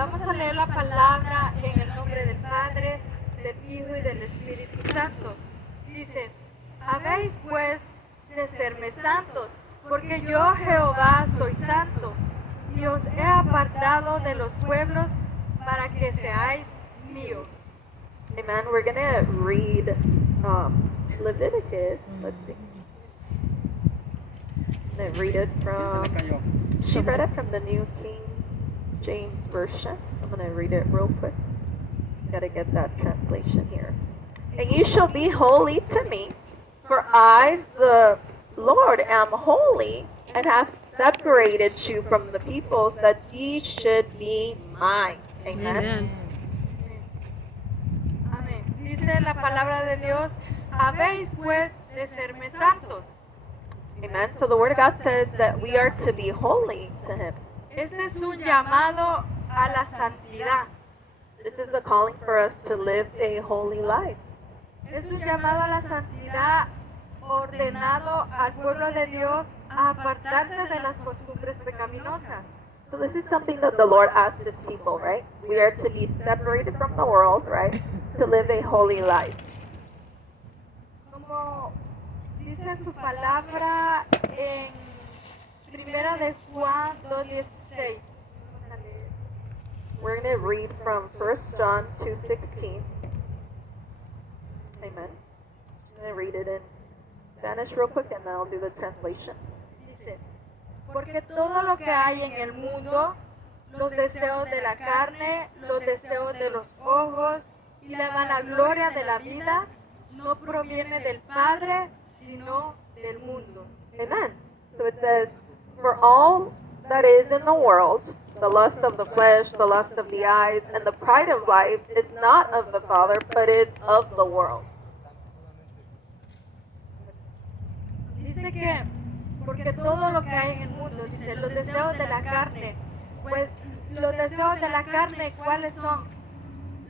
Vamos a leer la palabra en el nombre del Padre, del Hijo y del Espíritu Santo. Dice, habéis pues de serme santos, porque yo Jehová soy santo, y os he apartado de los pueblos para que seáis míos. Amen. We're going to read Leviticus. Let's see. I'm going to read it from, she read it from the New King James Version. I'm going to read it real quick. Got to get that translation here. And you shall be holy to me, for I, the Lord, am holy, and have separated you from the peoples, that ye should be mine. Amen. Amen. Amén. Dice la palabra de Dios, habéis pues de serme santos. Amen. So the Word of God says that we are to be holy to Him. Este es un llamado a la santidad. This is the calling for us to live a holy life. Es un llamado a la santidad ordenado al pueblo de Dios a apartarse de las costumbres pecaminosas. So this is something that the Lord asks His people, right? We are to be separated from the world, right? To live a holy life. Como dice su palabra en Primera de Juan 2:16. Vamos a leer. We're going to read from 1 John 2:16. Amen. I'm going to read it in Spanish real quick and then I'll do the translation. Dice, porque todo lo que hay en el mundo, los deseos de la carne, los deseos de los ojos y la vanagloria de la vida, no proviene del Padre, sino del mundo. Amen. So it says, for all that is in the world, the lust of the flesh, the lust of the eyes, and the pride of life is not of the Father, but is of the world. Dice que, porque todo lo que hay en el mundo, dice, los deseos de la carne, pues los deseos de la carne, ¿cuáles son?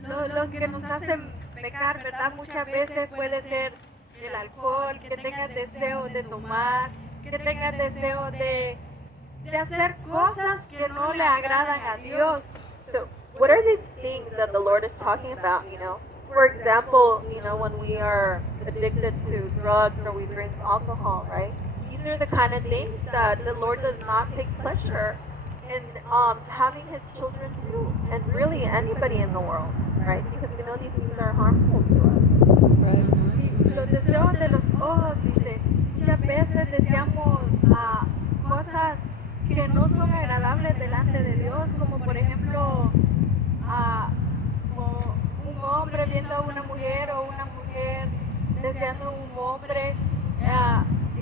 Los que nos hacen pecar, ¿verdad? Muchas veces puede ser el alcohol, que tengas deseo de tomar, que tengas deseo de hacer cosas que no le agradan a Dios. So what are these things that the Lord is talking about, you know? For example, you know, when we are addicted to drugs or we drink alcohol, right? These are the kind of things that the Lord does not take pleasure in having His children do, and really anybody in the world, right? Because we know these things are harmful to us. Sí, los deseos de los ojos, dice, muchas veces deseamos cosas que no son agradables delante de Dios, como por ejemplo como un hombre viendo a una mujer o una mujer deseando a un hombre,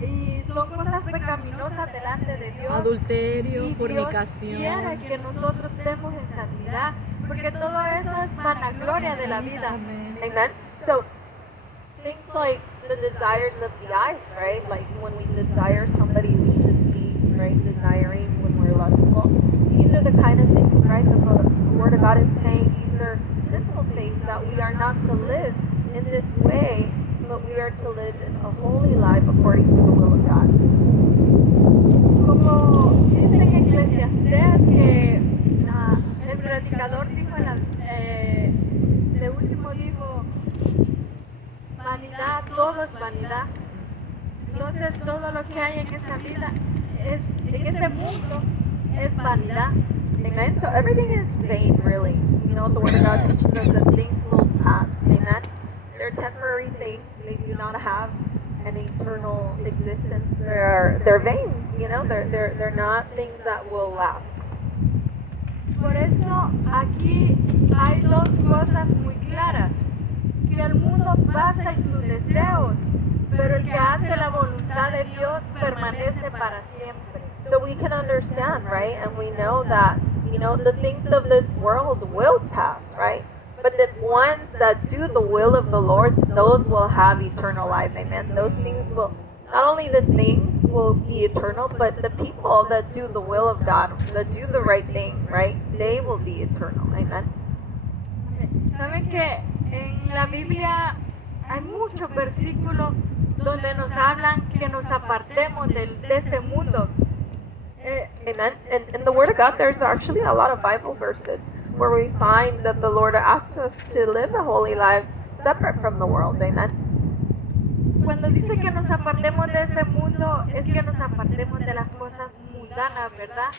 y son cosas pecaminosas delante de Dios. Adulterio, Y Dios quiere fornicación. que nosotros estemos en santidad, porque todo eso es vanagloria de la vida. Amen. So things like the desires of the eyes, right? Like when we desire somebody, we should be, right, desiring when we're lustful. These are the kind of things, right? The Word of God is saying these are sinful things that we are not to live in this way, but we are to live in a holy life according to the will of God. Como dice en Eclesiastés que el predicador dijo, de último dijo, vanidad, todo es vanidad. Entonces todo lo que hay en esta vida, en este mundo, es vanidad. Amen. So everything is vain, really. You know, the Word of God teaches us that things will pass. Amen. They're temporary things. They do not have an eternal existence. They're vain. You know, they're not things that will last. Por eso aquí hay dos cosas muy claras, que el mundo pasa y sus deseos, pero el que hace la voluntad de Dios permanece para siempre. So we can understand, right? And we know that, you know, the things of this world will pass, right? But the ones that do the will of the Lord, those will have eternal life. Amen. Those things will, not only the things will be eternal, but the people that do the will of God, that do the right thing, right? They will be eternal. Amen. ¿Saben que en la Biblia hay muchos versículos donde nos hablan que nos apartemos de este mundo? Amen. And in the Word of God, there's actually a lot of Bible verses where we find that the Lord asks us to live a holy life separate from the world. Amen. Cuando dice que nos apartemos de este mundo, es que nos apartemos de las cosas mundanas, ¿verdad?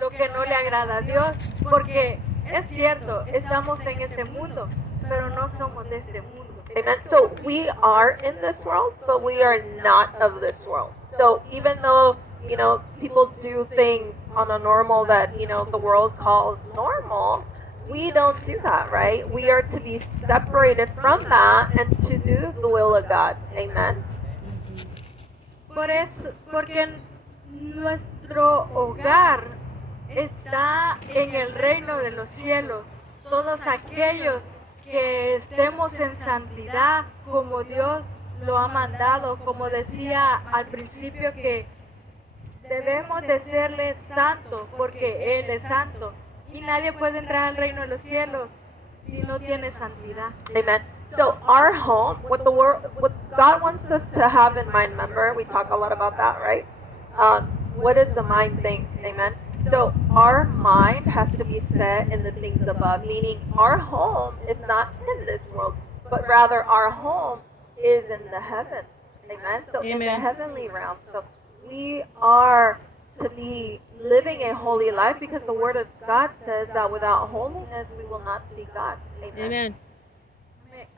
Lo que no le agrada a Dios, porque es cierto, estamos en este mundo, pero no somos de este mundo. Amen. So we are in this world, but we are not of this world. So even though, people do things on a normal that, the world calls normal, we don't do that, right? We are to be separated from that and to do the will of God. Amen. Por eso, porque nuestro hogar está en el reino de los cielos. Todos aquellos que estemos en santidad como Dios lo ha mandado, como decía al principio que debemos de serle santos porque Él es santo y nadie puede entrar al reino de los cielos si no tiene santidad. Amen. So our home, what God wants us to have in mind, remember, we talk a lot about that, right? What is the mind thing? Amen. So our mind has to be set in the things above, meaning our home is not in this world, but rather our home is in the heavens. Amen. So in the heavenly realm. So we are to be living a holy life because the Word of God says that without holiness we will not see God. Amen. Amen.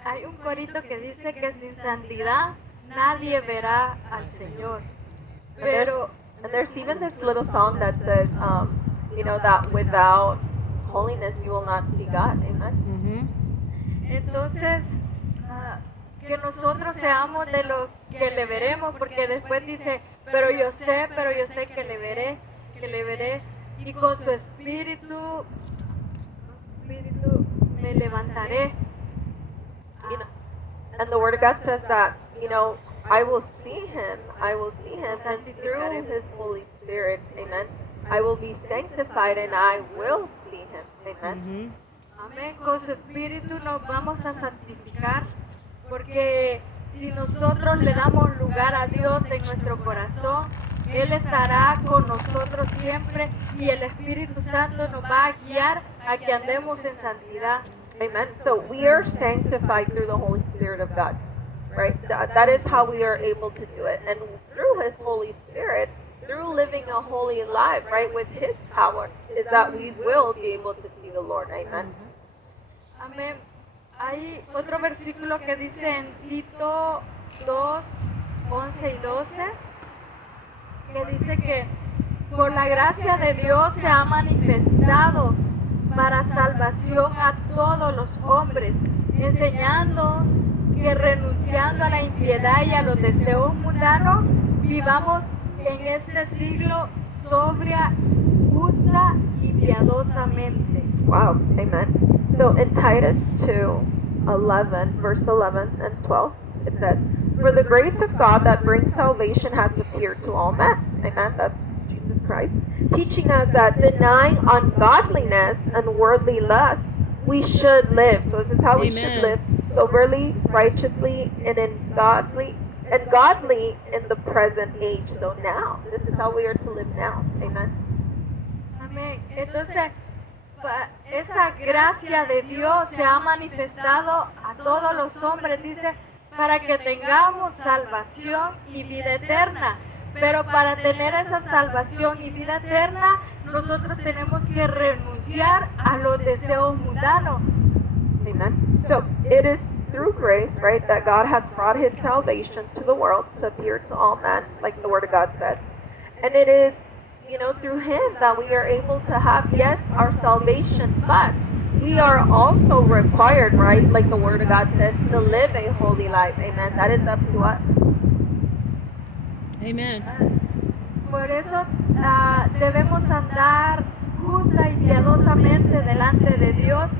Hay un corito que dice que sin santidad nadie verá al Señor. Pero And there's even this little song that says, that without holiness you will not see God. Amen. entonces que nosotros seamos de lo que le veremos, porque después dice, pero yo sé que le veré, y con su espíritu me levantaré. And the Word of God says that, I will see Him, and through His Holy Spirit, amen, I will be sanctified and I will see Him. Amen. Amén. Con su espíritu nos vamos a santificar, porque si nosotros le damos lugar a Dios en nuestro corazón, Él estará con nosotros siempre y el Espíritu Santo nos va a guiar a que andemos en santidad. Amen. So we are sanctified through the Holy Spirit of God, right? That is how we are able to do it. And through His Holy Spirit, through living a holy life, right, with His power, is that we will be able to see the Lord. Amen. Amén. Hay otro versículo que dice en Tito 2, 11 y 12, que dice que por la gracia de Dios se ha manifestado para salvación a todos los hombres, enseñando que renunciando a la impiedad y a los deseos mundanos, vivamos en este siglo sobria, justa y piadosamente. Wow, amen. So in Titus 2:11, verse 11 and 12, it says, "For the grace of God that brings salvation has appeared to all men." Amen. That's Jesus Christ. Teaching us that denying ungodliness and worldly lust, we should live. So this is how we should live: soberly, righteously, and godly in the present age. So now, this is how we are to live now. Amen. Amén. Entonces, esa gracia de Dios se ha manifestado a todos los hombres, dice, para que tengamos salvación y vida eterna. Pero para tener esa salvación y vida eterna, nosotros tenemos que renunciar a los deseos mundanos. Amen. So it is through grace, right, that God has brought His salvation to the world to appear to all men, like the Word of God says. And it is, through Him that we are able to have, yes, our salvation, but we are also required, right, like the Word of God says, to live a holy life. Amen. That is up to us. Amen. Por eso debemos andar justa y piadosamente delante de Dios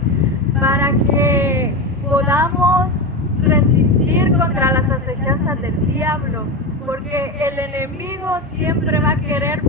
para que podamos resistir contra las acechanzas del diablo, porque el enemigo siempre va a querer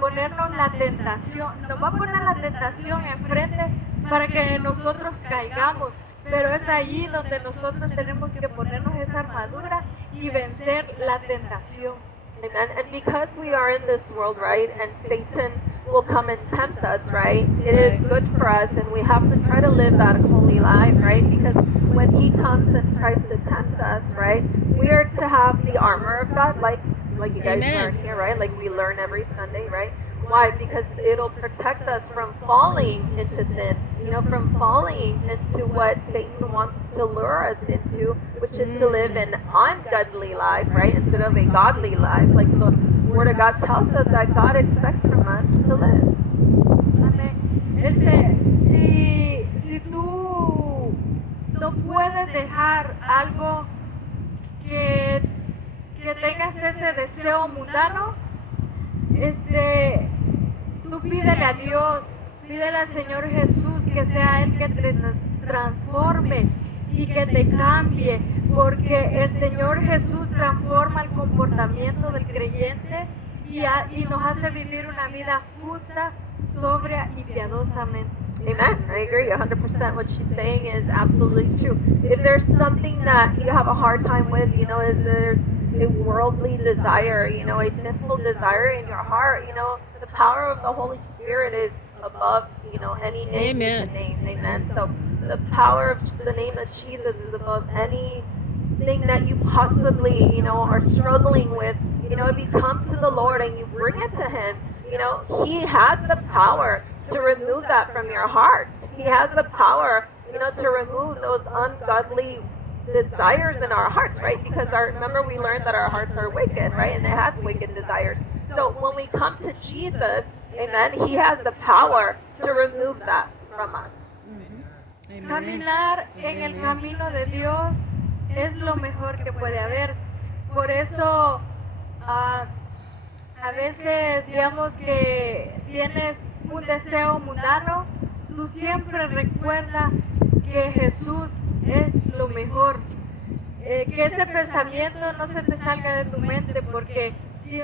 ponernos la tentación, nos va a poner la tentación enfrente para que nosotros caigamos, pero es allí donde nosotros tenemos que ponernos esa armadura y vencer la tentación. Amen. And because we are in this world, right, and Satan will come and tempt us, right? It is good for us, and we have to try to live that holy life, right? Because when he comes and tries to tempt us, right, we are to have the armor of God, like you guys Amen. learn here, right? Like we learn every Sunday, right? Why? Because it'll protect us from falling into sin, from falling into what Satan wants to lure us into, which is to live an ungodly life, right? Instead of a godly life, like the Word of God tells us that God expects from us to live. Amén. Si tú no puedes dejar algo que tengas ese deseo mundano, tú pídele a Dios, pídele al Señor Jesús que sea Él que te transforme y que te cambie, porque el Señor Jesús transforma el comportamiento del creyente y nos hace vivir una vida justa, sobria y piadosamente. Amen. I agree 100%. What she's saying is absolutely true. If there's something that you have a hard time with, if there's a worldly desire, a sinful desire in your heart, the power of the Holy Spirit is above, any name you can name. Amen. So the power of the name of Jesus is above anything that you possibly, are struggling with. If you come to the Lord and you bring it to Him, He has the power to remove that from your heart. He has the power, to remove those ungodly desires in our hearts, right? Because remember we learned that our hearts are wicked, right? And it has wicked desires. So when we come to Jesus, amen, He has the power to remove that from us. Amen. Caminar en el camino de Dios es lo mejor que puede haber. Por eso a veces digamos que tienes un deseo mundano, tú siempre recuerda que Jesús es lo mejor. Que ese pensamiento no se te salga de tu mente, porque si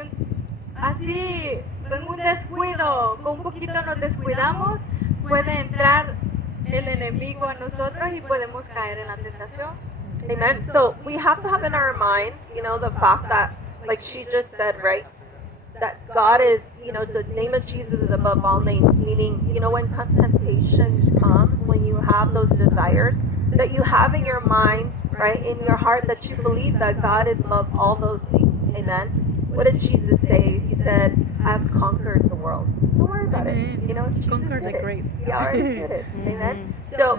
así en un descuido, con un poquito nos descuidamos, puede entrar el enemigo a nosotros y podemos caer en la tentación. Amen. So we have to have in our minds, the fact that, like she just said, right, that God is, the name of Jesus is above all names, meaning, when temptation comes, when you have those desires, that you have in your mind, right, in your heart, that you believe that God is above all those things. Amen. What did Jesus say? He said, I've conquered the world. Don't worry about it. Jesus Conquered did the it. grave. He already did it. Amen. So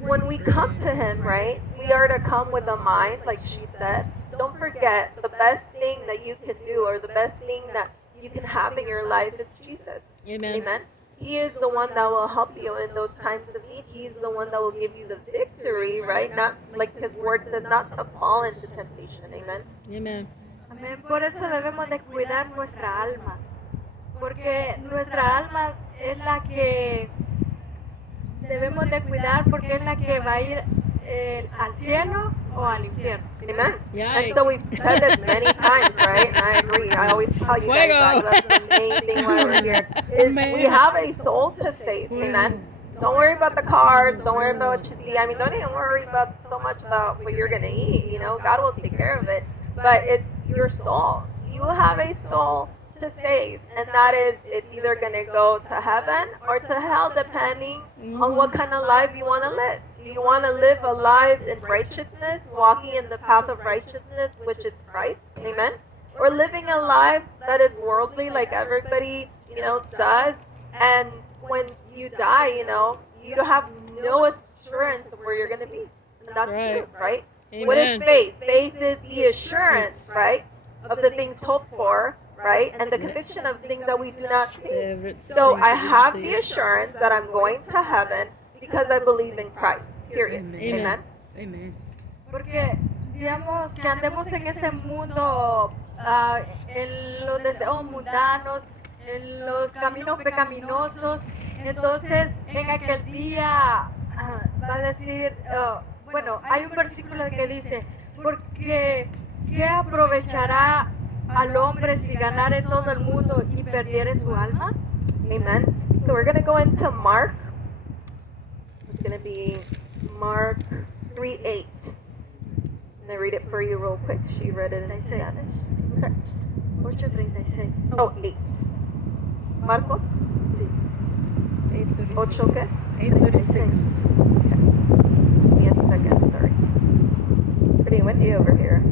when we come to Him, right, we are to come with a mind, like she said. Don't forget, the best thing that you can do, or the best thing that you can have in your life, is Jesus. Amen. Amen. He is the one that will help you in those times of need. He's the one that will give you the victory, right? Not like His word says, not to fall into temptation. Amen. Amen. Amén. Por eso debemos de cuidar nuestra alma, porque nuestra alma es la que debemos de cuidar, porque es la que va a ir al cielo o al infierno. Amen. Yikes. And so we've said this many times, right? And I agree. I always tell you guys that. That's the main thing why we're here. Is we have a soul to save. Amen. Don't worry about the cars. Don't worry about what you see. I mean, don't even worry about so much about what you're gonna eat. God will take care of it. But it's your soul. You have a soul to save, and that is, it's either gonna go to heaven or to hell, depending on what kind of life you want to live. Do you want to live a life in righteousness, walking in the path of righteousness, which is Christ? Amen. Or living a life that is worldly, like everybody, does. And when you die, you have no assurance of where you're going to be. And that's Right. the truth, right? Amen. What is faith? Faith is the assurance, right, of the things hoped for, right, and the conviction of things that we do not see. So I have the assurance that I'm going to heaven because I believe in Christ. Period. Amen. Amen. Amen. Porque digamos que andemos en este mundo, en los deseos mundanos, en los caminos pecaminosos, entonces en aquel día va a decir, bueno, hay un versículo que dice, porque ¿qué aprovechará al hombre si ganare todo el mundo y perdiere su alma? Amen. So we're going to go into Mark. It's going to be Mark 3:8. I'm going to read it for you real quick. She read it in Spanish. Sorry. 8:36. Oh, 8. Marcos Sí. 8 qué? 8:36. Give me a second, sorry. Pretty windy over here.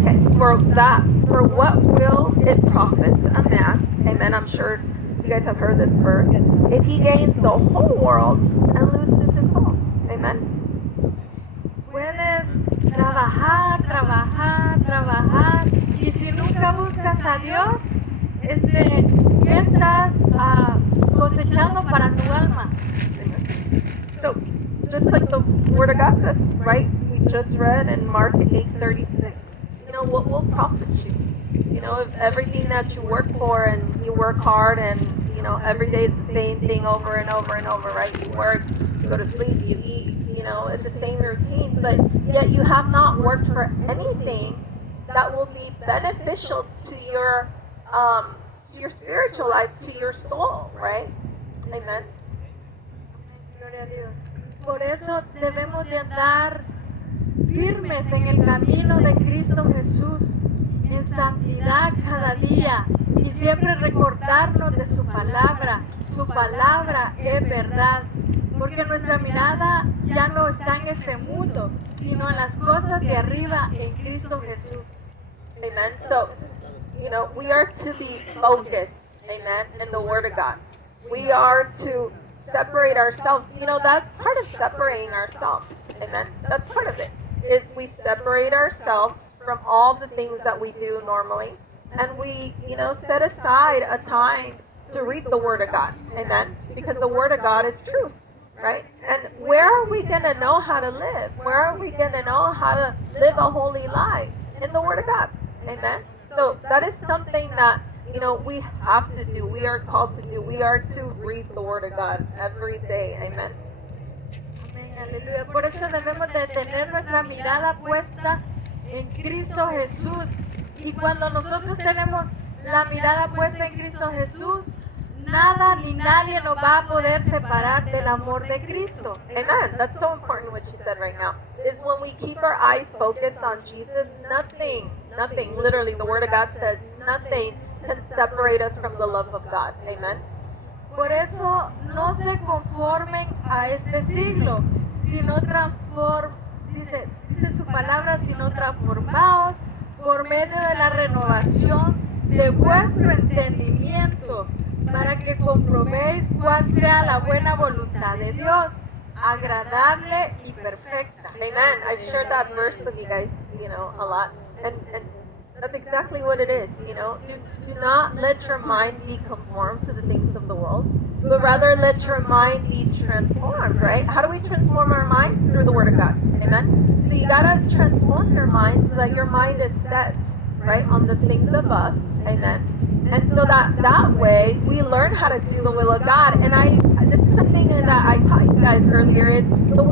Okay, for what will it profit a man? Amen. I'm sure you guys have heard this verse. If he gains the whole world and loses his soul. Amen. Puedes trabajar, y si nunca buscas a Dios, ¿qué estás cosechando para tu alma? So, just like the Word of God says, right? We just read in Mark 8:36. You know, what will profit you? You know, if everything that you work for and you work hard and, you know, every day it's the same thing over and over and over, right? You work, you go to sleep, you eat, you know, it's the same routine, but yet you have not worked for anything that will be beneficial to your spiritual life, to your soul, right? Amen. Gloria a Dios. Por eso debemos de andar firmes en el camino de Cristo Jesús, en santidad cada día y siempre recordarnos de su palabra. Su palabra es verdad, porque nuestra mirada ya no está en este mundo, sino en las cosas de arriba en Cristo Jesús. Amen. So, you know, we are to be focused, amen, in the Word of God. We are to separate ourselves. You know, that's part of separating ourselves, amen. That's part of it, is we separate ourselves from all the things that we do normally, and we, you know, set aside a time to read the Word of God, amen, because the Word of God is truth, right? And where are we going to know how to live? Where are we going to know how to live a holy life? In the Word of God, amen. So that is something that, you know, we have to do. We are called to do. We are to read the Word of God every day, amen. Amén, aleluya. Por eso debemos de tener nuestra mirada puesta en Cristo Jesús. Y cuando nosotros tenemos la mirada puesta en Cristo Jesús, nada ni nadie nos va a poder separar del amor de Cristo. Amen. That's so important what you said right now. Is when we keep our eyes focused on Jesus, nothing, literally the Word of God says, nothing can separate us from the love of God. Amen. Por eso no se conformen a este siglo, sino dice su palabra, sino transformaos por medio de la renovación de vuestro entendimiento, para que comprobéis cuál sea la buena voluntad de Dios, agradable y perfecta. Amen. I've shared that verse with you guys, you know, a lot. And that's exactly what it is, you know. Do not let your mind be conformed to the things of the world, but rather let your mind be transformed, right? How do we transform our mind? Through the Word of God. Amen. So you gotta transform your mind so that your mind is set, right, on the things above. Amen. And so that way we learn how to do the will of God. And this is something that I taught you guys earlier, is the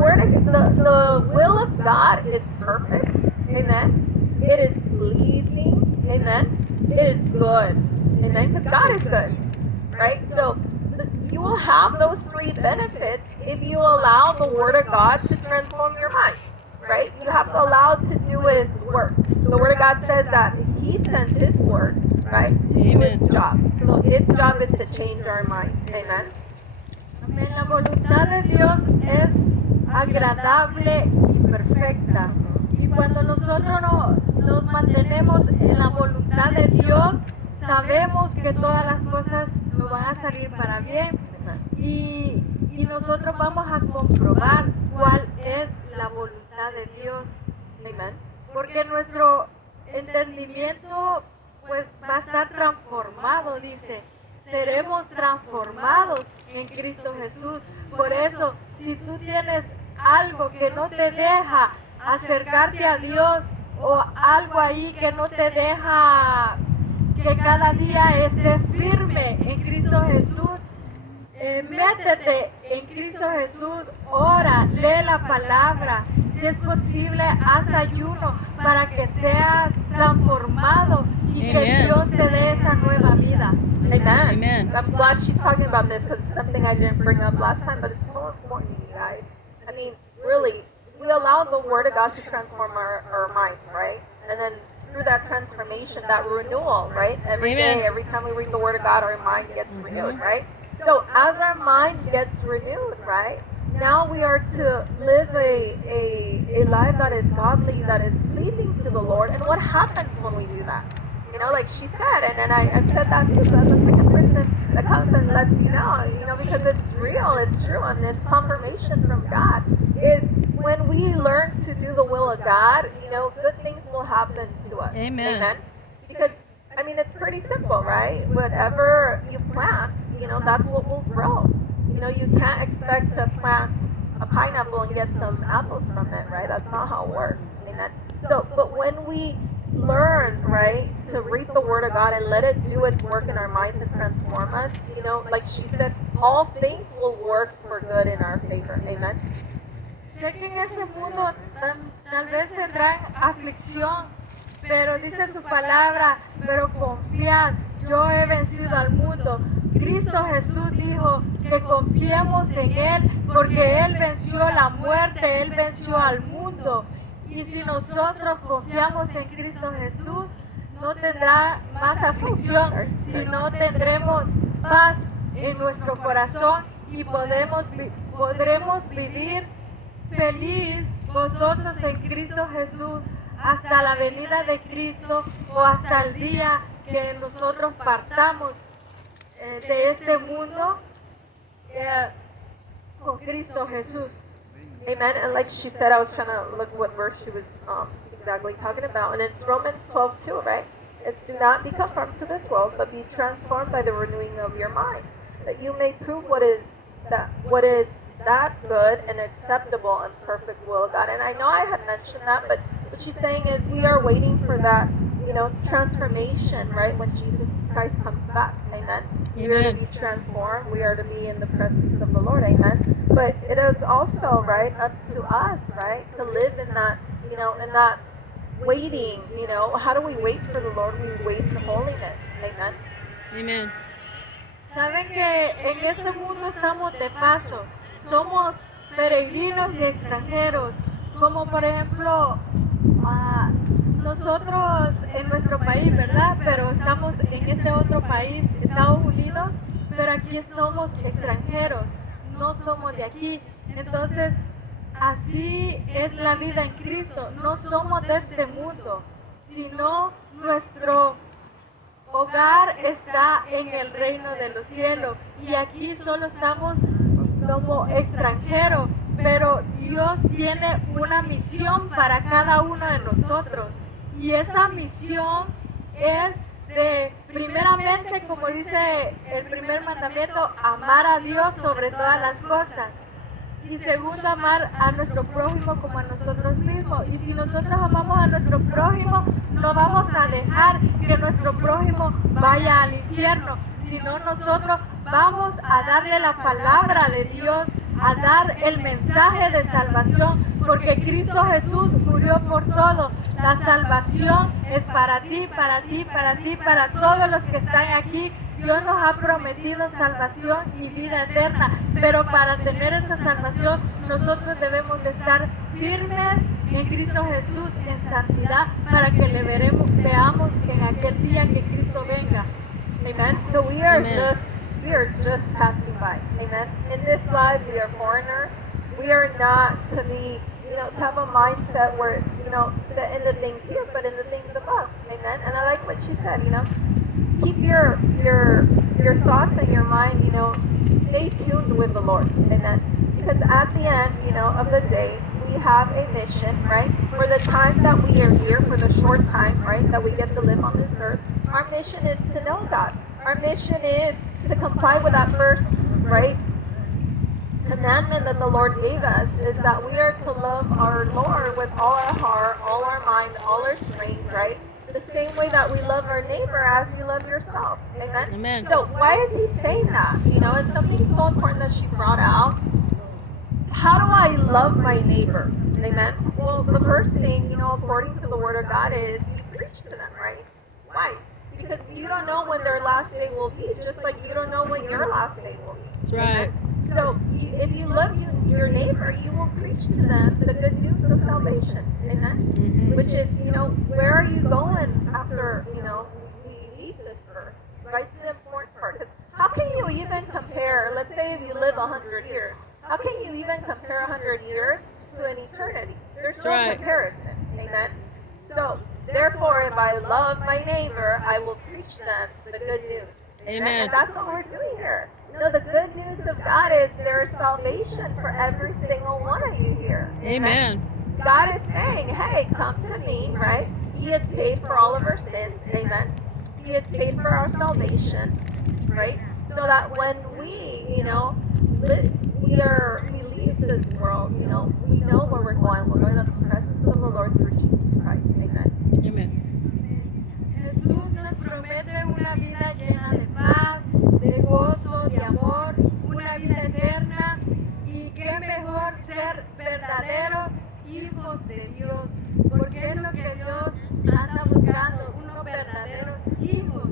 will of God is perfect. Amen. It is pleasing. Amen. It is good. Amen. Because God is good. Right? So you will have those three benefits if you allow the Word of God to transform your mind. Right? You have to allow it to do its work. The Word of God says that He sent His Word, right, to do its job. So its job is to change our mind. Amen. Amén. La voluntad de Dios es agradable y perfecta. Y cuando nosotros nos mantenemos en la voluntad de Dios, sabemos que todas las cosas nos van a salir para bien. Y nosotros vamos a comprobar cuál es la voluntad de Dios. Amen. Porque nuestro entendimiento pues va a estar transformado, dice. Seremos transformados en Cristo Jesús. Por eso, si tú tienes algo que no te deja acercarte a Dios, o algo ahí que no te deja que cada día estés firme en Cristo Jesús, métete en Cristo Jesús, ora, lee la palabra. Si es posible, haz ayuno para que seas transformado y que Amen. Dios te dé esa nueva vida. Amen. Amen. I'm glad she's talking about this because it's something I didn't bring up last time, but it's so important, you guys. I mean, really, we allow the Word of God to transform our minds, right? And then through that transformation, that renewal, right? Every Amen. day, every time we read the Word of God, our mind gets renewed, right? So as our mind gets renewed, right? Now we are to live a life that is godly, that is pleasing to the Lord. And what happens when we do that? You know, like she said, and I've said that too. So that's the second person that comes and lets you know, because it's real, it's true, and it's confirmation from God. Is when we learn to do the will of God, you know, good things will happen to us. Amen. Because I mean, it's pretty simple, right? Whatever you plant, you know, that's what will grow. You know, you can't expect to plant a pineapple and get some apples from it, right? That's not how it works. Amen. So, but when we learn, right, to read the Word of God and let it do its work in our minds and transform us, you know, like she said, all things will work for good in our favor. Amen. Sé que en este mundo tal vez tendrán aflicción, pero dice su palabra, pero confiad, yo he vencido al mundo. Cristo Jesús dijo que confiemos en Él, porque Él venció la muerte, Él venció al mundo. Y si nosotros confiamos en Cristo Jesús, no tendrá más aflicción, sino tendremos paz en nuestro corazón y podremos vivir feliz vosotros en Cristo Jesús hasta la venida de Cristo o hasta el día que nosotros partamos de este mundo con Cristo Jesús. Amen. And like she said, I was trying to look what verse she was exactly talking about, and it's Romans 12:2, right? It's, do not be conformed to this world, but be transformed by the renewing of your mind, that you may prove what is that good and acceptable and perfect will of God. And I know I had mentioned that, but what she's saying is we are waiting for that, you know, transformation, right? When Jesus Christ comes back. Amen. We are to be transformed. We are to be in the presence of the Lord. Amen. But it is also, right, up to us, right, to live in that, you know, in that waiting, you know. How do we wait for the Lord? We wait in holiness. Amen. Amen. Saben que en este mundo estamos de paso, somos peregrinos y extranjeros, como por ejemplo nosotros en nuestro país, ¿verdad? Pero estamos en este otro país, Estados Unidos, pero aquí somos extranjeros, no somos de aquí. Entonces, así es la vida en Cristo, no somos de este mundo, sino nuestro hogar está en el reino de los cielos y aquí solo estamos como extranjeros, pero Dios tiene una misión para cada uno de nosotros y esa misión es de, primeramente, como dice el primer mandamiento, amar a Dios sobre todas las cosas. Y segundo, amar a nuestro prójimo como a nosotros mismos. Y si nosotros amamos a nuestro prójimo, no vamos a dejar que nuestro prójimo vaya al infierno, sino nosotros vamos a darle la palabra de Dios, a dar el mensaje de salvación, porque Cristo Jesús murió por todo. La salvación es para ti, para ti, para ti, para todos los que están aquí. Dios nos ha prometido salvación y vida eterna, pero para tener esa salvación nosotros debemos de estar firmes en Cristo Jesús en santidad para que le veamos en aquel día que Cristo venga. Amen. So we are just passing by. Amen. In this life we are foreigners. We are not to be, you know, to have a mindset where, you know, in the things here, but in the things above. Amen. And I like what she said, you know. Keep your thoughts and your mind, you know, stay tuned with the Lord. Amen. Because at the end, you know, of the day, we have a mission, right? For the time that we are here, for the short time, right, that we get to live on this earth, our mission is to know God. Our mission is to comply with that first, right, commandment that the Lord gave us, is that we are to love our Lord with all our heart, all our mind, all our strength, right? The same way that we love our neighbor as you love yourself. Amen? Amen. So why is he saying that? You know, it's something so important that she brought out. How do I love my neighbor? Amen? Well, the first thing, you know, according to the Word of God is you preach to them, right? Why? Because you don't know when their last day will be, just like you don't know when your last day will be. That's right. So if you love your neighbor, you will preach to them the good news of salvation. Amen. Mhm. Which is, where are you going after, we leave this earth? Right? It's the important part. 'Cause how can you even compare, let's say if you live 100 years, how can you even compare 100 years to an eternity? There's no Right. comparison. Amen. So, therefore, if I love my neighbor, I will preach them the good news. Amen. And that's what we're doing here. The good news of God is there is salvation for every single one of you here. Amen. God is saying, hey, come to me, right? He has paid for all of our sins. Amen. He has paid for our salvation, right? So that when we, we leave this world, we know where we're going. We're going to the presence of the Lord through Jesus Christ. Amen. Amen. Jesús nos promete una vida llena de paz, de gozo, de amor, una vida eterna y qué mejor ser verdaderos hijos de Dios, porque es lo que Dios anda buscando, unos verdaderos hijos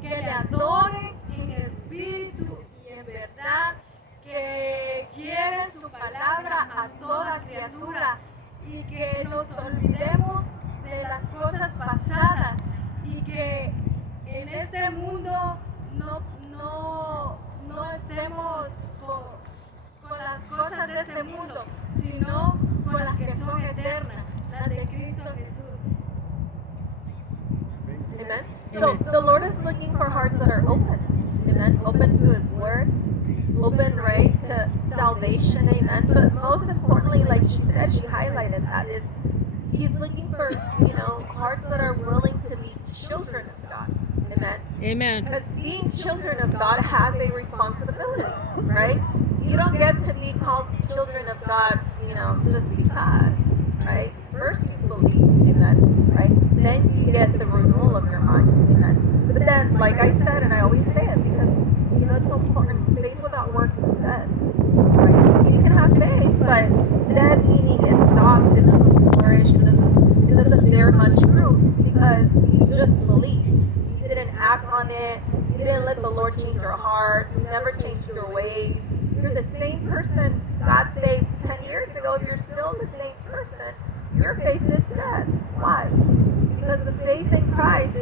que le adoren en espíritu y en verdad, que lleven su palabra a toda criatura y que nos olvidemos de las cosas pasadas y que en este mundo no estemos con las cosas de este mundo, sino con las que son eternas, las de Cristo Jesús. Amen. So the Lord is looking for hearts that are open. Amen. Open to His Word. Open, right, to salvation. Amen. But most importantly, like she said, she highlighted that is He's looking for, hearts that are willing to be children of God. Amen. Amen. Because being children of God has a responsibility, right? You don't get to be called children of God, just because, right? First you believe, amen, right? Then you get the renewal of your mind, amen. But then, like I said, and I always say it because, it's so important, faith without works is dead, right? You can have faith, but dead meaning it stops, it doesn't flourish, it doesn't bear much fruit because you just believe. You didn't act on it, you didn't let the Lord change your heart, you never changed your ways. You're the same person God saved 10 years ago. If you're still the same person, your faith is dead. Why? Because the faith in Christ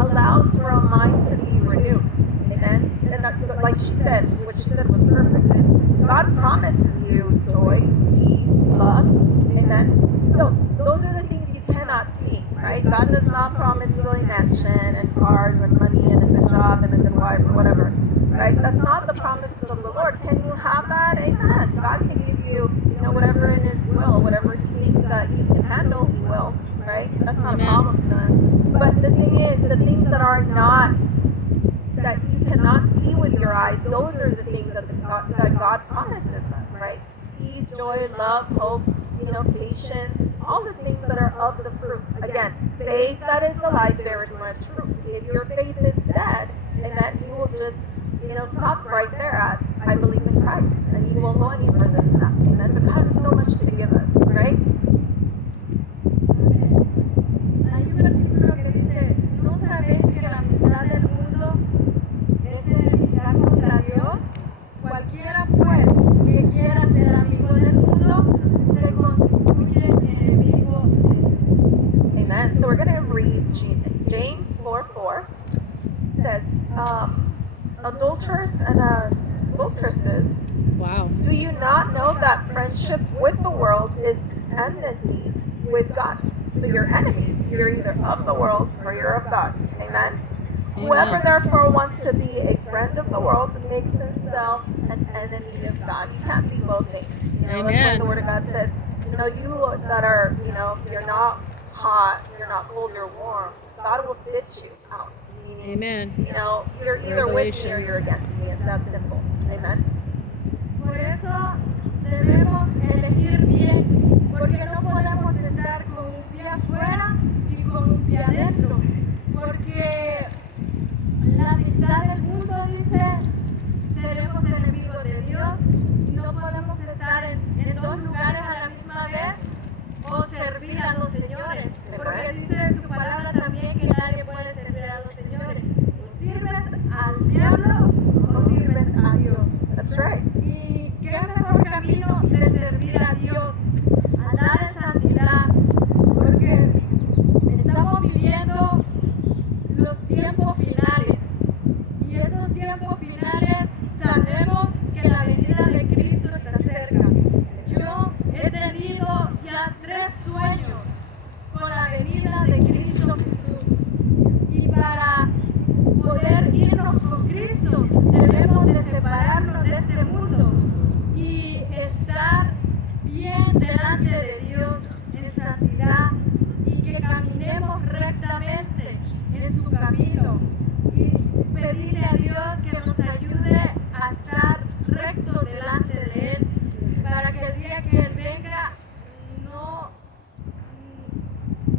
allows for a mind to be renewed. Amen. And that, like she said, what she said was perfect. Is God promises you joy, peace, love. Amen. So those are the things you cannot see, right? God does not promise you a mansion and cars and money and a good job and a good wife or whatever. Right? That's not the promises of the Lord. Can you have that? Amen. God can give you, whatever in His will, whatever He thinks that you can handle, He will. Right? That's not Amen. a problem to Him. But the thing is, the things that are not, that you cannot see with your eyes, those are the things that God promises us. Right? Peace, joy, love, hope, patience, all the things that are of the fruit. Again, faith that is alive bears much fruit. If your faith is dead, amen, you will just stop right there at, I believe in Christ, and you won't go any further than that. Amen. But God has so much to give us, right? Hay un versículo que dice, ¿no sabéis que la amistad del mundo es enemistad contra Dios? Cualquiera pues que quiera ser amigo del mundo se constituye enemigo de Dios. Amen. So we're going to read James 4:4. It says, adulterers and adulteresses, Wow. do you not know that friendship with the world is enmity with God? So you're enemies. You're either of the world or you're of God. Amen. Whoever therefore wants to be a friend of the world makes himself an enemy of God. You can't be both things. That's why Amen. the Word of God says, you that are, you're not hot, you're not cold, you're warm. God will stitch you out. Meaning, Amen. you're either with me Revelation. or you're against me. It's that simple. Amen. Por eso debemos elegir bien, porque no podemos estar con un pie afuera y con un pie adentro, porque la amistad del mundo dice seremos enemigos de Dios y no podemos estar en dos lugares a la misma vez o servir a los señores, porque dice en su palabra también que nadie puede servir a los señores. O sirves al diablo o sirves a Dios. That's right. Y qué mejor camino de servir a Dios, andar en santidad, tiempos finales sabemos que la venida de Cristo está cerca. Yo he tenido ya 3 sueños con la venida de Cristo Jesús. Y para poder irnos con Cristo debemos de separarnos de este mundo y estar bien delante de Dios en santidad y que caminemos rectamente en su camino y pedirle a Dios que nos ayude a estar recto delante de Él para que el día que Él venga no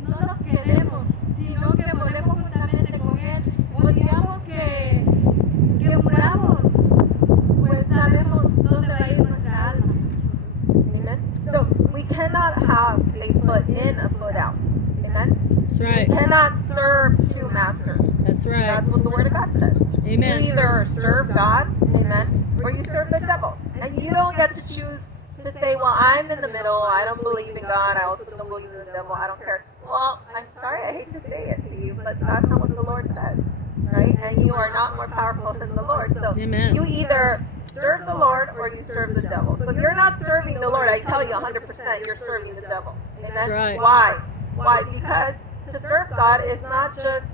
nos quedemos, sino que volvemos juntamente con Él, o digamos que muramos, pues sabemos dónde va a ir nuestra alma. Amen. So we cannot have a foot in, a foot out. Amen. That's We right. cannot serve 2 masters. That's right. That's what the Word of God says. Amen. You either serve God, amen, or you serve the devil. And you don't get to choose to say, well, I'm in the middle. I don't believe in God. I also don't believe in the devil. I don't care. Well, I'm sorry. I hate to say it to you, but that's not what the Lord says, right? And you are not more powerful than the Lord. So Amen. you either serve the Lord or you serve the devil. So if you're not serving the Lord, I tell you 100% you're serving the devil. Amen? That's right. Why? Why? Because to serve God is not just,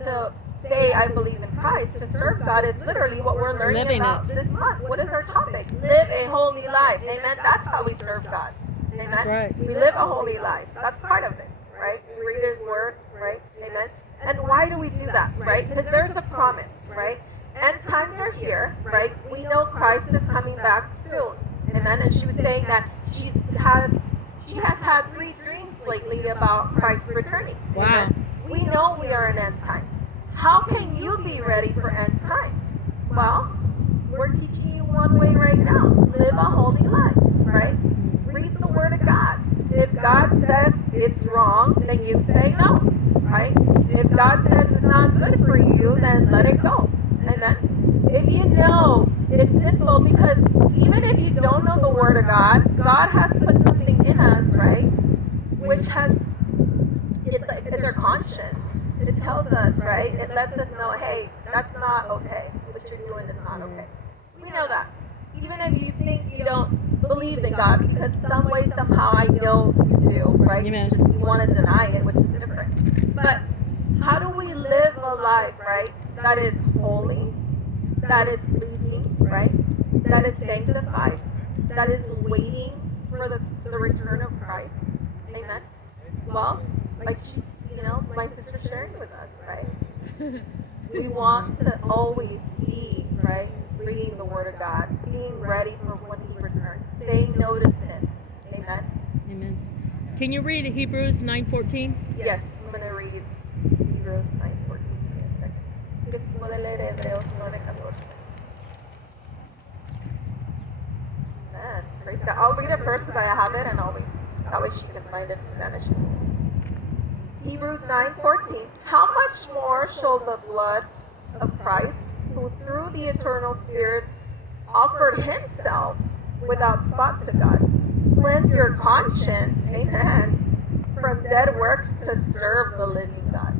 to say I believe in Christ. To serve God is literally what we're learning Living about it. this month. What is our topic? Live a holy life. Amen? That's how we serve God. Amen? That's right. We live a holy life. That's part of it, right? We read His Word, right? Amen? And why do we do that, right? Because there's a promise, right? End times are here, right? We know Christ is coming back soon. Amen? And she was saying that she has had 3 dreams lately about Christ returning. Wow. Amen? We know we are in end times. How can you be ready for end times? Well, we're teaching you one way right now. Live a holy life, right? Read the Word of God. If God says it's wrong, then you say no, right? If God says it's not good for you, then let it go. Amen? If you know it's simple, because even if you don't know the Word of God, God has put something in us, right? Which it's our conscience. It tells us, right? It lets us know, hey, that's not okay. What you're doing is not okay. We know that. Even if you think you don't believe in God, because some way, somehow, I know you do, right? Amen. You just want to deny it, which is different. But how do we live a life, right, that is holy, that is pleasing, right, that is sanctified, that is waiting for the return of Christ? Amen. Well, like she's, my sister sharing with us, right? We want to always be, right, reading the Word of God, being ready for when He returns, saying no to sin. Amen. Amen. Can you read Hebrews 9:14? Yes, I'm going to read Hebrews 9:14 in a second. Que se puede leer Hebreos 9:14. Amen. Praise God. I'll read it first because I have it, and I'll read. That way she can find it in Spanish. Hebrews 9:14. How much more shall the blood of Christ, who through the eternal Spirit offered Himself without spot to God, cleanse your conscience, amen, from dead works to serve the living God?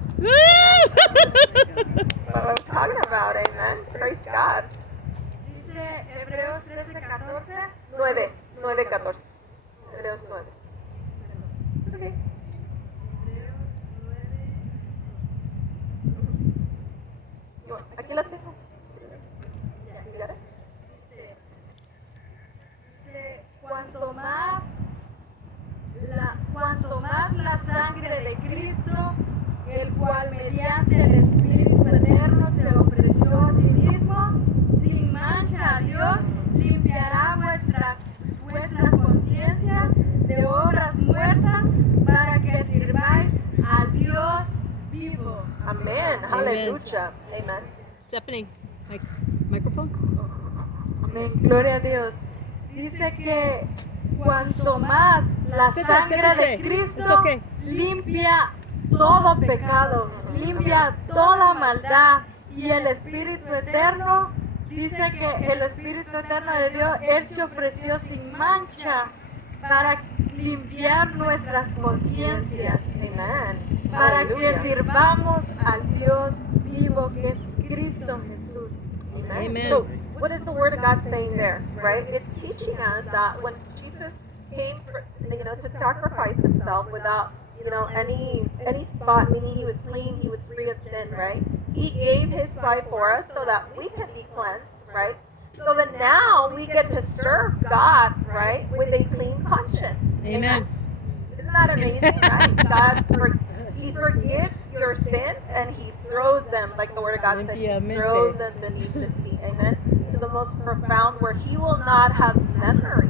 What I was talking about, amen. Praise God. Dice Hebreos 13:14. 9:14. Hebreos 9. It's okay. Aquí la tengo. You got it? Dice, cuanto más la sangre de Cristo, el cual mediante el Espíritu Eterno se ofreció a sí mismo, sin mancha a Dios, limpiará vuestras conciencias de obras muertas para que sirváis al Dios vivo. Amen. Hallelujah. Amen. Stephanie, microphone. Amén, gloria a Dios. Dice que cuanto más la sangre de Cristo It's okay. limpia todo pecado, limpia toda maldad, y el Espíritu Eterno, dice que el Espíritu Eterno de Dios, Él se ofreció sin mancha para limpiar nuestras conciencias, Amen. para que Hallelujah. sirvamos al Dios vivo que es Cristo Jesús. Amen. So what is the Word of God saying there, right? It's teaching us that when Jesus came, to sacrifice himself without, any spot, meaning he was clean, he was free of sin, right? He gave his life for us so that we can be cleansed, right? So that now we get to serve God, right, with a clean conscience. Amen. Isn't that amazing, right? He forgives your sins and he throws them, like the Word of God said, he throws them beneath the sea. Amen. To the most profound, where he will not have memory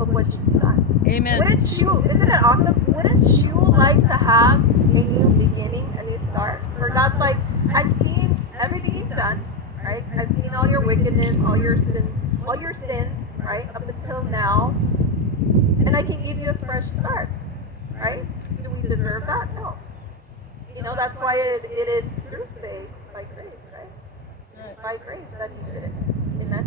of what you've done. Amen. Isn't it awesome? Wouldn't you like to have a new beginning, a new start? Where God's like, I've seen everything you've done, right? I've seen all your wickedness, all your sins, right, up until now, and I can give you a fresh start, right? Do we deserve that? No. That's why it is through faith, by grace, right? By grace that he did it. Amen.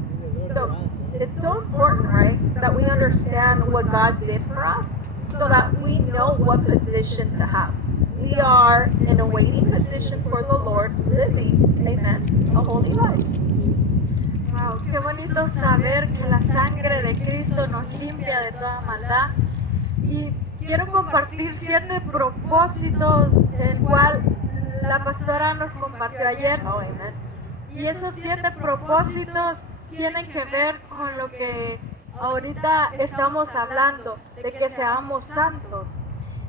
So it's so important, right, that we understand what God did for us so that we know what position to have. We are in a waiting position for the Lord, living, amen, a holy life. Wow, qué bonito saber que la sangre de Cristo nos limpia de toda maldad. Y quiero compartir 7 propósitos, el cual la pastora nos compartió ayer. Oh, amen. Y esos 7 propósitos tienen que ver con lo que ahorita estamos hablando, de que seamos santos.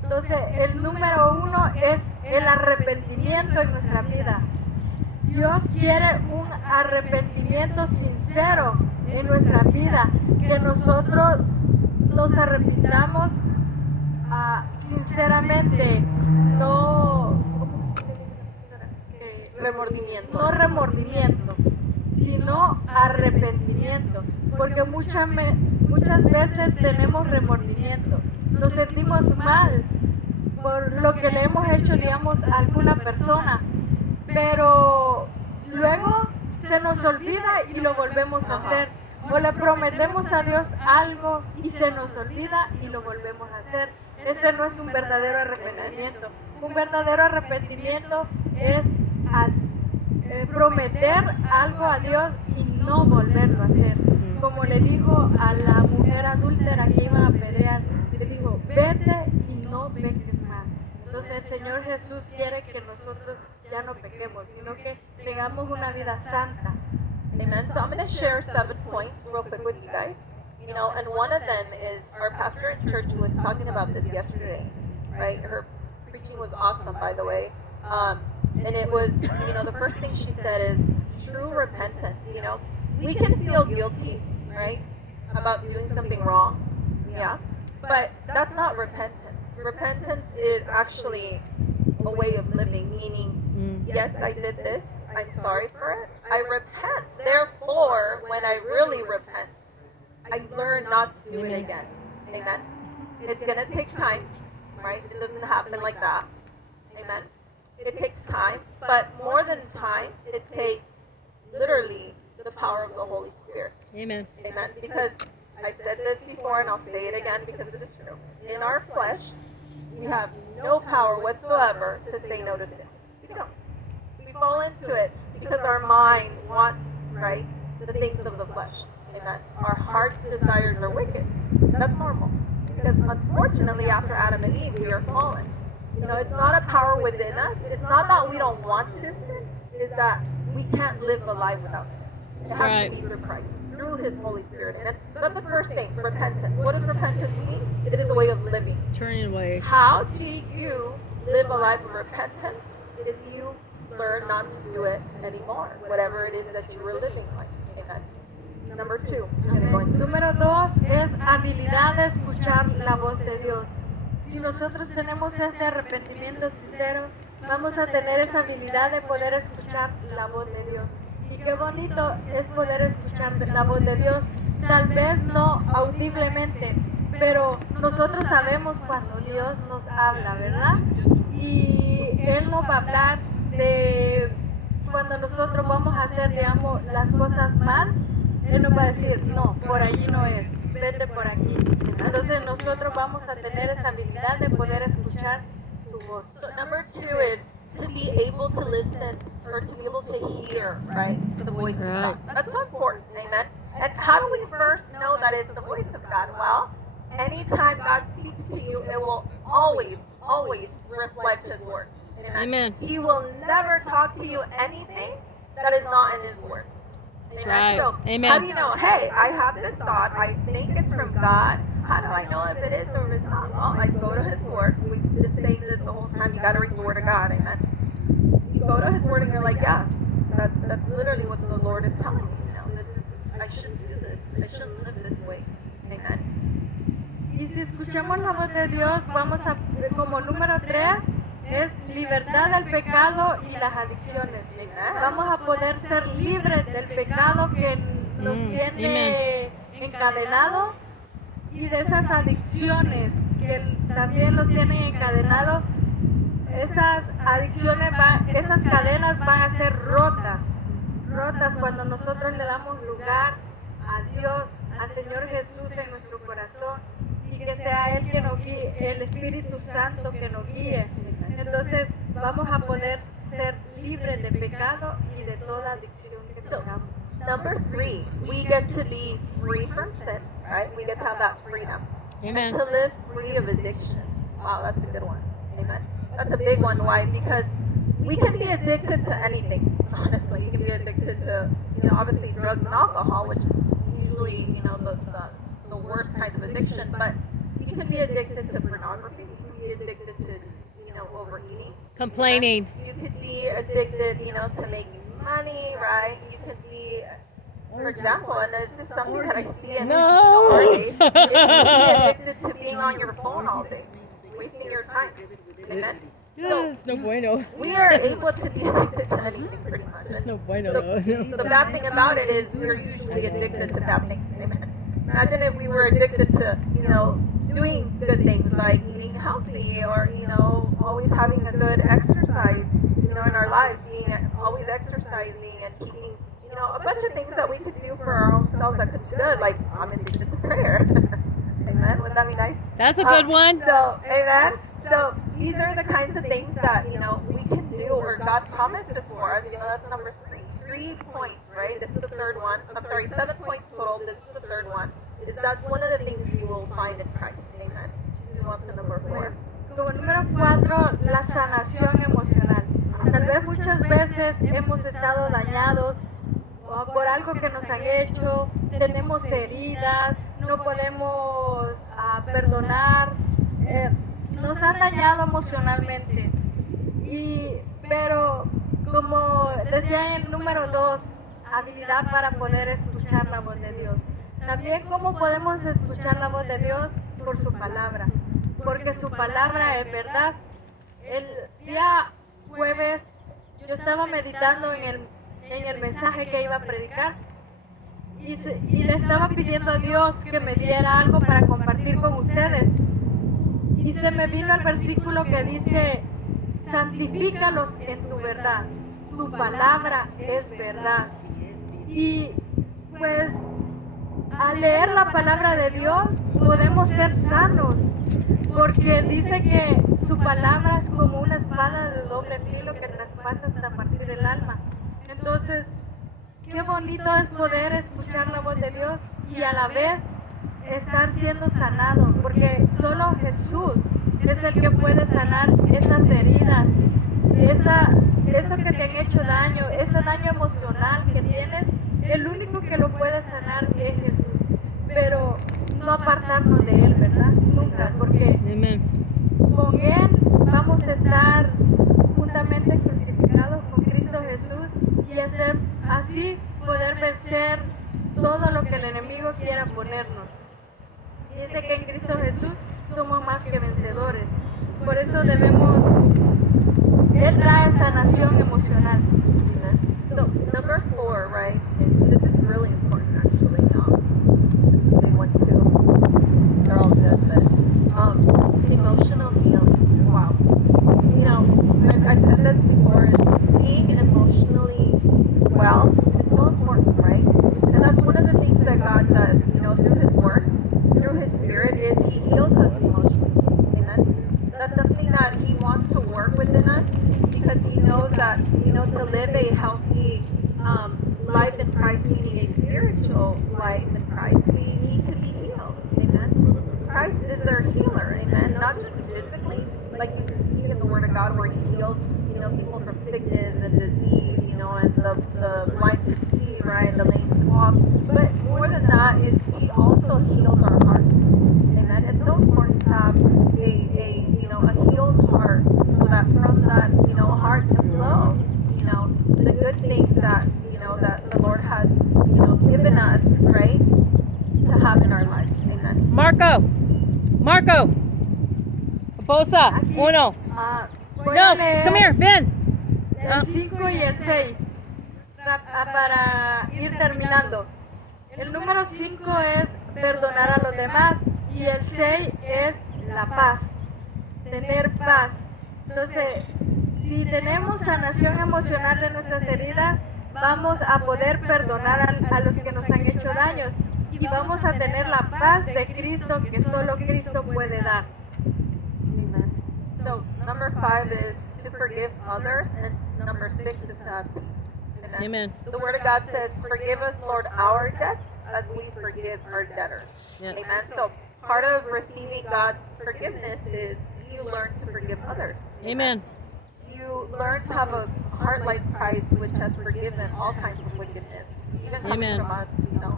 Entonces, el número 1 es el arrepentimiento en nuestra vida. Dios quiere un arrepentimiento sincero en nuestra vida, que nosotros nos arrepintamos sinceramente, no remordimiento, sino arrepentimiento, porque muchas veces tenemos remordimiento, nos sentimos mal por lo que le hemos hecho, digamos, a alguna persona, pero luego se nos olvida y lo volvemos a hacer, o le prometemos a Dios algo y se nos olvida y lo volvemos a hacer. Ese no es un verdadero arrepentimiento. Un verdadero arrepentimiento es prometer algo a Dios y no volverlo a hacer. Como le dijo a la mujer adúltera que iba a pelear, le dijo, vete y no peques más. Entonces el Señor Jesús quiere que nosotros ya no pequemos, sino que tengamos una vida santa. Amen. So I'm going to share 7 points real quick with you guys. And one of them is our pastor in church was talking about this yesterday, right? Her preaching was awesome, by the way. And it was, the first thing she said is true repentance. We can feel guilty, right, about doing something wrong, yeah, but that's not repentance. Repentance is actually a way of living, meaning, yes, I did this, I'm sorry for it, I repent. Therefore, when I really repent, I learn not to do it again. Amen. It's going to take time, right? It doesn't happen like that. Amen. It takes time, but more than time, it takes literally the power of the Holy Spirit. Amen. Amen. Because I've said this before and I'll say it again because it is true. In our flesh, we have no power whatsoever to say no to sin. We don't. We fall into it because our mind wants, right, the things of the flesh. Amen. Our heart's desires are wicked. That's normal. Because unfortunately, after Adam and Eve, we are fallen. It's not a power within us. It's not that we don't want to sin. It's that we can't live a life without sin. It has to be through Christ, through His Holy Spirit. Amen. So that's the first thing, repentance. What does repentance mean? It is a way of living. Turning away. How do you live a life of repentance? Is you learn not to do it anymore, whatever it is that you were living like. Amen. Number 2. Número 2 es habilidad de escuchar la voz de Dios. Si nosotros tenemos ese arrepentimiento sincero, vamos a tener esa habilidad de poder escuchar la voz de Dios. Y qué bonito es poder escuchar la voz de Dios, tal vez no audiblemente, pero nosotros sabemos cuando Dios nos habla, ¿verdad? Y Él nos va a hablar de cuando nosotros vamos a hacer, digamos, las cosas mal. Él nos va a decir, no, por allí no es, vete por aquí. Entonces nosotros vamos a tener esa habilidad de poder escuchar su voz. So number 2 is to be able to listen or to be able to hear, right, the voice of Right. God. That's so important, amen. And how do we first know that it's the voice of God? Well, anytime God speaks to you, it will always, always reflect His word. Amen. He will never talk to you anything that is not in His word. That's Amen. right. So, Amen. how do you know? Hey, I have this thought. I think it's from God. How do I know if it is or if it's not? Well, I go to His word. We've been saying this the whole time. You got to read the word of God. Amen. You go to His word and you're like, yeah, that's literally what the Lord is telling me. You know, this is, I shouldn't do this. I shouldn't live this way. Amen. Y si escuchamos la voz de Dios, vamos a, como número 3, es libertad del pecado y las adicciones. Amen. Vamos a poder ser libres del pecado que nos tiene encadenado y de esas adicciones que también nos tienen encadenados. Esas adicciones, esas cadenas van a ser rotas cuando nosotros le damos lugar a Dios, al Señor Jesús en nuestro corazón y que sea Él que nos guíe, el Espíritu Santo que nos guíe. Entonces vamos a poder ser libres de pecado y de toda adicción que tengamos. Number 3, we get to be free from sin, right? We get to have that freedom. Amen. And to live free of addiction. Wow, that's a good one. Amen. That's a big one. Why? Because we can be addicted to anything. Honestly, you can be addicted to, obviously drugs and alcohol, which is usually, the worst kind of addiction. But you can be addicted to pornography. You can be addicted to, overeating. Complaining. You could be addicted, to making money, right? You could be, for example, and this is something that I see in nowadays, you can be addicted to being on your phone all day, wasting your time. Amen. So It's no bueno. we are able to be addicted to anything pretty much. It's no bueno. The bad thing about it is we're usually addicted to bad things. Amen. Imagine if we were addicted to, doing good things like eating healthy or, always having a good exercise, in our lives, being always exercising and keeping, a bunch of things that we could do for our own selves that could be good. Like I'm addicted to prayer. Amen. Wouldn't that be nice? That's a good one. So, amen. So these are the kinds of things that, we can do or God promises for us. That's number 3. 3 points, right? This is the third one. I'm sorry, 7 points total. This is the third one. That's one of the things you will find in Christ. Amen. Move on to number 4. Como número 4, la sanación emocional. Tal vez muchas veces hemos estado dañados por algo que nos han hecho, tenemos heridas, no podemos perdonar, nos han dañado emocionalmente. Pero como decía en el número 2, habilidad para poder escuchar la voz de Dios. También cómo podemos escuchar la voz de Dios por su palabra, porque su palabra es verdad. El día jueves yo estaba meditando en el mensaje que iba a predicar y le estaba pidiendo a Dios que me diera algo para compartir con ustedes. Y se me vino el versículo que dice, santifícalos en tu verdad, tu palabra es verdad. Y pues al leer la palabra de Dios podemos ser sanos, porque dice que su palabra es como una espada de doble filo que traspasa hasta partir el alma. Entonces, qué bonito es poder escuchar la voz de Dios y a la vez estar siendo sanado, porque solo Jesús es el que puede sanar esas heridas, eso que te han hecho daño, ese daño emocional que tienes. El único que lo puede sanar es Jesús, pero no apartarnos de Él, ¿verdad? Nunca, porque Amen. con Él vamos a estar juntamente crucificados con Cristo Jesús y así poder vencer todo lo que el enemigo quiera ponernos. Dice que en Cristo Jesús somos más que vencedores. Por eso Él trae sanación emocional. So number 4, right? This is really important, actually. This is a big one too. They're all good, but emotional healing. Wow. I've said this before. Being emotionally well is so important, right? And that's one of the things that God does. Through His Word, through His Spirit, is He heals us emotionally. Amen. That's something that He wants to work within us because Christ meaning a spiritual life in Christ, we need to be healed. Amen. Christ is our healer. Amen. Not just physically, like you see in the Word of God, where He healed, people from sickness and disease, and the blind could see, right, the lame could walk. But more than that, is He also heals our hearts. Amen. It's so important to have a healed heart, so that from that, heart can flow, the good things that, that the Lord has, given us, right, to have in our lives. Amen. Marco. Esposa. Aquí, Uno. voy No, a leer come here, ven. el 5 y el 6 para ir terminando. El número 5 es perdonar a los demás y el 6 es la paz, tener paz. Entonces, si tenemos sanación emocional de nuestras heridas, vamos a poder perdonar a los que nos han hecho daños y vamos a tener la paz de Cristo que solo Cristo puede dar. Amen. So, number 5 is to forgive others, and number 6 is to have peace. Amen. The Word of God says, forgive us, Lord, our debts as we forgive our debtors. Yeah. Amen. So, part of receiving God's forgiveness is you learn to forgive others. Amen. You learn to have a heart like Christ, which has forgiven all kinds of wickedness, even coming Amen. from us,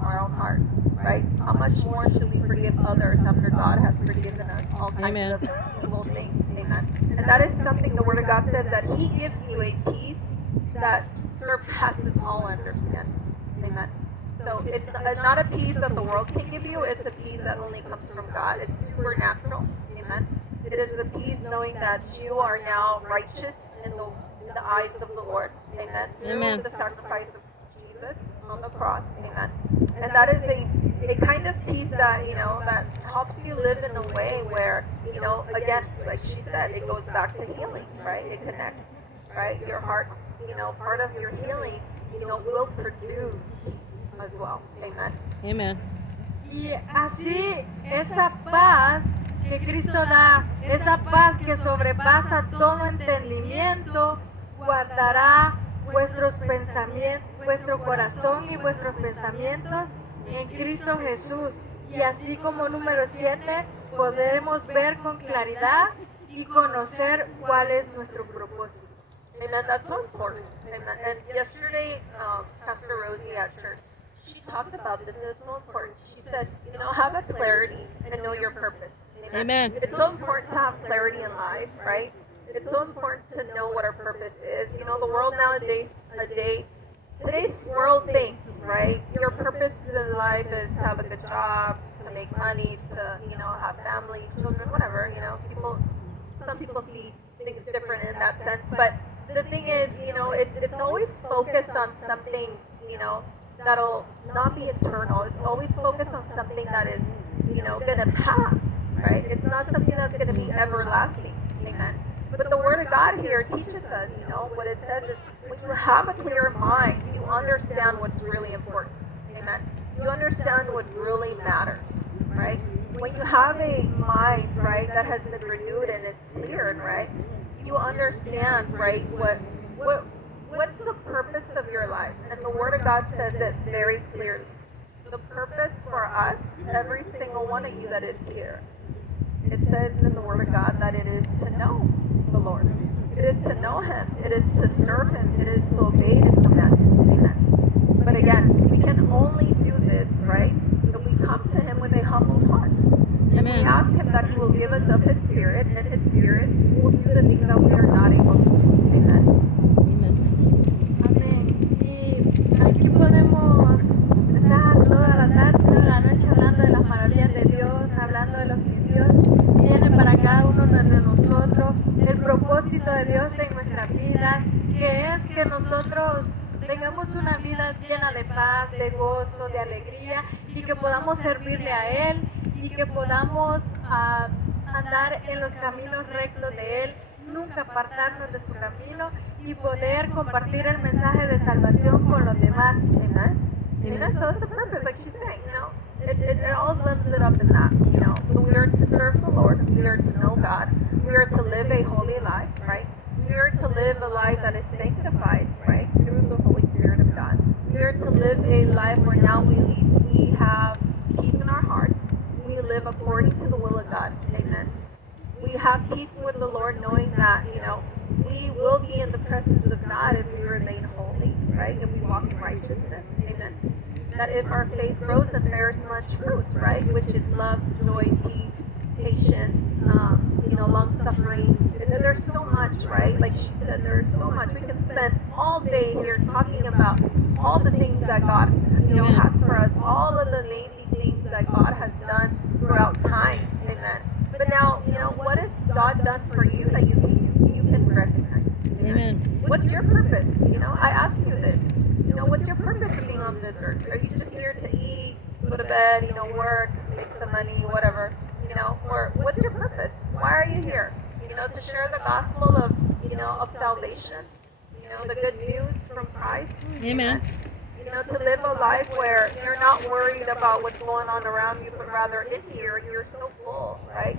our own hearts, right? How much more should we forgive others after God has forgiven us all kinds Amen. of evil things? Amen. And that is something the Word of God says, that He gives you a peace that surpasses all understanding. Amen. So it's not a peace that the world can give you. It's a peace that only comes from God. It's supernatural. Amen. It is a peace knowing that you are now righteous in the eyes of the Lord. Amen. Amen. Through the sacrifice of Jesus on the cross. Amen. And that is a kind of peace that, that helps you live in a way where, again, like she said, it goes back to healing, right? It connects, right? Your heart, part of your healing, will produce peace as well. Amen. Amen. Y así esa paz que Cristo da, esa paz que sobrepasa todo entendimiento, guardará vuestros pensamientos, vuestro corazón y vuestros pensamientos en Cristo Jesús. Y así como número 7, podremos ver con claridad y conocer cuál es nuestro propósito. Amen. That's so important. Amen. And yesterday, Pastor Rosie at church, she talked about this, and it's so important. She said, have a clarity and know your purpose. Amen. It's so important to have clarity in life, right? It's so important to know what our purpose is. The world nowadays, today's world thinks, right? Your purpose in life is to have a good job, to make money, to, have family, children, whatever, some people see things different in that sense, but the thing is, it's always focused on something, that'll not be eternal. It's always focused on something that is, gonna pass, right? It's not something that's gonna be everlasting. Amen. But the Word of God here teaches us, what it says is, when you have a clear mind, you understand what's really important. Amen. You understand what really matters, right? When you have a mind, right, that has been renewed and it's cleared, right, you understand, right, what's the purpose of your life. And the Word of God says it very clearly. The purpose for us, every single one of you that is here, it says in the Word of God that it is to know the Lord. It is to know Him. It is to serve Him. It is to obey His commandments. Amen. But again, we can only do this, right, if we come to Him with a humble heart. And we ask Him that He will give us of His Spirit, and His Spirit will do the things that we are not able to do. Amen. Amen. Amén. Y aquí podemos estar toda la tarde, toda la noche hablando de las maravillas de Dios, hablando de lo que Dios tiene para cada uno de nosotros, el propósito de Dios en nuestra vida, que es que nosotros tengamos una vida llena de paz, de gozo, de alegría y que podamos servirle a Él y que podamos andar en los caminos rectos de Él, nunca apartarnos de su camino y poder compartir el mensaje de salvación con los demás. Amen. Amen. So that's the purpose, like she's saying, it all sums it up in that, we are to serve the Lord, we are to know God, we are to live a holy life, right? We are to live a life that is sanctified, right, through the Holy Spirit of God. We are to live a life where now we have peace in our hearts. We live according to the will of God. Amen. We have peace with the Lord, knowing that, we will be in the presence of God if we remain holy, right? If we walk in righteousness. Amen. That if our faith grows and bears much fruit, right? Which is love, joy, peace, patience, long suffering. There's so much, right? Like she said, there's so much. We can spend all day here talking about all the things that God, has for us, all of the amazing things that God has done throughout time. Amen. But now, what has God done for you that you can recognize? Amen. What's your purpose? I ask you this. What's your purpose of being on this earth? Are you just here to eat, go to bed, work, make some money, whatever? Or what's your purpose? Why are you here? To share the gospel of, of salvation. The good news from Christ. Amen. To live a life where you're not worried about what's going on around you, but rather in here, you're so full, right?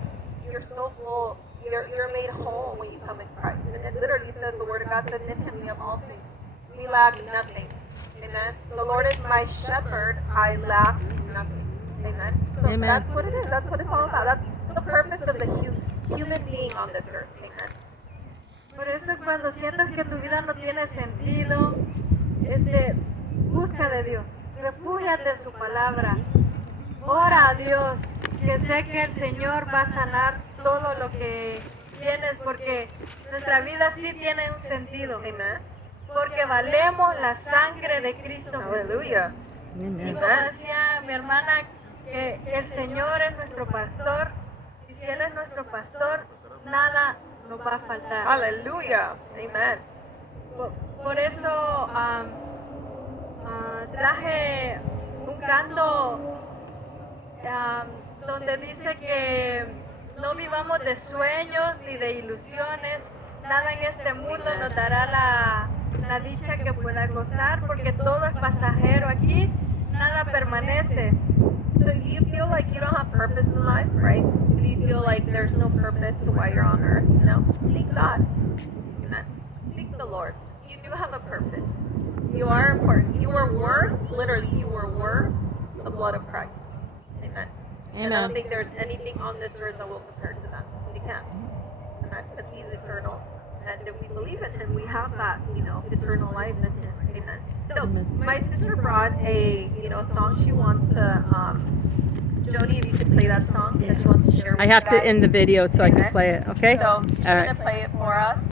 You're so full. You're made whole when you come in Christ. And it literally says, the Word of God says, in Him we have all things. We lack nothing. Amen. The Lord is my shepherd. I lack nothing. Amen. So Amen. That's what it is. That's what it's all about. That's the purpose of the human being on this earth. Amen. Por eso cuando sientas que tu vida no tiene sentido, busca de Dios, refúgiate en su palabra, ora a Dios, que sé que el Señor va a sanar todo lo que tienes, porque nuestra vida sí tiene un sentido. Amen. Porque valemos la sangre de Cristo Jesús. Hallelujah. Y como decía mi hermana, que el Señor es nuestro pastor, y si Él es nuestro pastor, nada nos va a faltar. Hallelujah. Amen. Por eso traje un canto donde dice que no vivamos de sueños ni de ilusiones, nada en este mundo nos dará la dicha que pueda gozar, porque todo es pasajero aquí, nada permanece. So do you feel like you don't have purpose in life, right? Do you feel like there's no purpose to why you're on earth? Seek God. Amen. Seek the Lord. You do have a purpose. You are important. You are worth the blood of Christ. Amen. And I don't think there's anything on this earth that will compare to that. You can't. Amen. Because He's eternal. And if we believe in Him, we have that, eternal life in Him. Amen. So my sister brought a, song she wants to, Jody, if you could play that song that she wants to share with I have you to guys. end the video so I can Okay. play it, okay? So she's right. going to play it for us.